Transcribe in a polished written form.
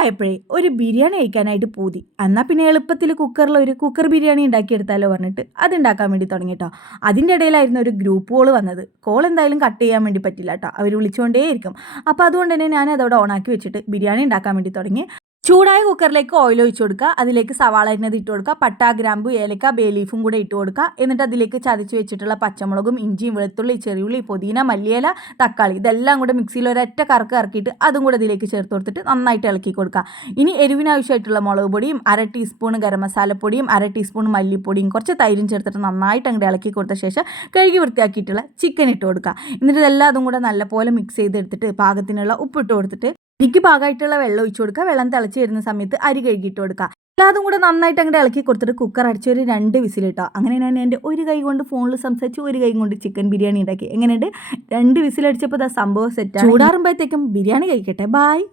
ആയപ്പോഴേ ഒരു ബിരിയാണി കഴിക്കാനായിട്ട് പൂതി. എന്നാൽ പിന്നെ എളുപ്പത്തിൽ കുക്കറിൽ ഒരു കുക്കർ ബിരിയാണി ഉണ്ടാക്കിയെടുത്താലോ പറഞ്ഞിട്ട് അത് ഉണ്ടാക്കാൻ വേണ്ടി തുടങ്ങിട്ടോ. അതിൻ്റെ ഇടയിലായിരുന്നു ഒരു ഗ്രൂപ്പ് കോൾ വന്നത്. കോൾ എന്തായാലും കട്ട് ചെയ്യാൻ വേണ്ടി പറ്റില്ല കേട്ടോ, അവർ വിളിച്ചുകൊണ്ടേയിരിക്കും. അപ്പോൾ അതുകൊണ്ട് തന്നെ ഞാൻ അതവിടെ ഓണാക്കി വെച്ചിട്ട് ബിരിയാണി ഉണ്ടാക്കാൻ വേണ്ടി തുടങ്ങി. ചൂടായ കുക്കറിലേക്ക് ഓയിൽ ഒഴിച്ചു കൊടുക്കുക. അതിലേക്ക് സവാള അരിഞ്ഞത് ഇട്ട് കൊടുക്കുക. പട്ട, ഗ്രാമ്പു, ഏലക്ക, ബേ ലീഫും കൂടെ ഇട്ട് കൊടുക്കുക. എന്നിട്ട് അതിലേക്ക് ചതച്ച് വെച്ചിട്ടുള്ള പച്ചമുളകും ഇഞ്ചിയും വെളുത്തുള്ളി ചെറിയുള്ളി പുതിന മല്ലിയില തക്കാളി ഇതെല്ലാം കൂടെ മിക്സിയിൽ ഒരൊറ്റ കറക്ക് ഇറക്കിയിട്ട് അതും കൂടെ ഇതിലേക്ക് ചേർത്ത് കൊടുത്തിട്ട് നന്നായിട്ട് ഇളക്കി കൊടുക്കുക. ഇനി എരിവിനാവശ്യമായിട്ടുള്ള മുളക് പൊടിയും 1/2 ടീസ്പൂൺ ഗരം മസാലപ്പൊടിയും 1/2 ടീസ്പൂൺ മല്ലിപ്പൊടിയും കുറച്ച് തൈരും ചേർത്തിട്ട് നന്നായിട്ട് അങ്ങോട്ട് ഇളക്കി കൊടുത്ത ശേഷം കഴുകി വൃത്തിയാക്കിയിട്ടുള്ള ചിക്കൻ ഇട്ട് കൊടുക്കുക. എന്നിട്ട് ഇതെല്ലാം അതും കൂടെ നല്ലപോലെ മിക്സ് ചെയ്തെടുത്തിട്ട് പാകത്തിനുള്ള ഉപ്പിട്ട് കൊടുത്തിട്ട് അരിക്ക് പാകമായിട്ടുള്ള വെള്ളം ഒഴിച്ചു കൊടുക്കുക. വെള്ളം തിളച്ച് വരുന്ന സമയത്ത് അരി കഴുകിയിട്ട് കൊടുക്കുക. എല്ലാതും കൂടെ നന്നായിട്ട് അങ്ങോട്ട് ഇളക്കി കൊടുത്തിട്ട് കുക്കർ അടിച്ച് ഒരു 2 വിസിലിട്ടോ. അങ്ങനെ ഞാൻ എൻ്റെ ഒരു കൈ കൊണ്ട് ഫോണിൽ സംസാരിച്ച് ഒരു കൈ കൊണ്ട് ചിക്കൻ ബിരിയാണി ഉണ്ടാക്കി. എങ്ങനെയുണ്ട്? 2 വിസിലടിച്ചപ്പോൾ സംഭവം സെറ്റാണ്. ചൂടാറുമ്പോഴത്തേക്കും ബിരിയാണി കഴിക്കട്ടെ. ബായ്.